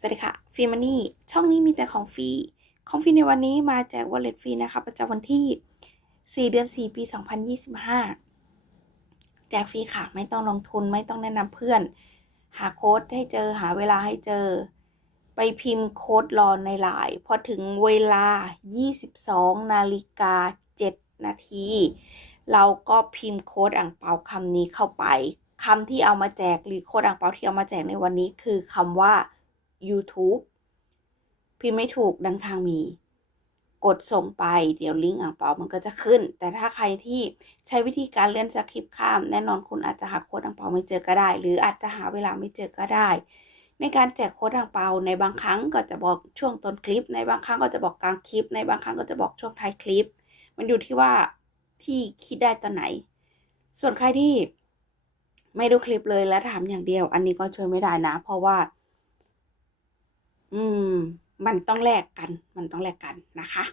สวัสดีค่ะฟรีมันนี่ช่องนี้มีแต่ของฟรี ของฟรีในวันนี้มาแจกวอลเล็ตฟรีนะคะ ประจำวันที่ 4 เดือน 4 ปี 2025 แจกฟรีค่ะ ไม่ต้องลงทุนไม่ต้องแนะนำเพื่อน หาโค้ดให้เจอหาเวลาให้เจอ ไปพิมพ์โค้ดรอในไลน์พอถึงเวลา 22 นาฬิกา 7 นาที เราก็พิมพ์โค้ดอ่างเปาคำนี้เข้าไปคำที่เอามาแจกหรือโค้ดอ่างเปาที่เอามาแจกในวันนี้คือคำว่า YouTube พิมพ์ไม่ถูกดังทางมี กดส่งไปเดี๋ยวลิงก์อ่างเปามันก็จะขึ้น แต่ถ้าใครที่ใช้วิธีการเลื่อนสคริปต์ข้าม แน่นอนคุณอาจจะหาโค้ดอ่างเปาไม่เจอก็ได้ หรืออาจจะหาเวลาไม่เจอก็ได้ ในการแจกโค้ดอ่างเปาในบางครั้งก็จะบอกช่วงต้นคลิป ในบางครั้งก็จะบอกกลางคลิป ในบางครั้งก็จะบอกช่วงท้ายคลิป มันอยู่ที่ว่าที่คิดได้ตอนไหน ส่วนใครที่ไม่ดูคลิปเลยและถามอย่างเดียว อันนี้ก็ช่วยไม่ได้นะ เพราะว่า อืม มันต้องแลกกัน มันต้องแลกกันนะคะ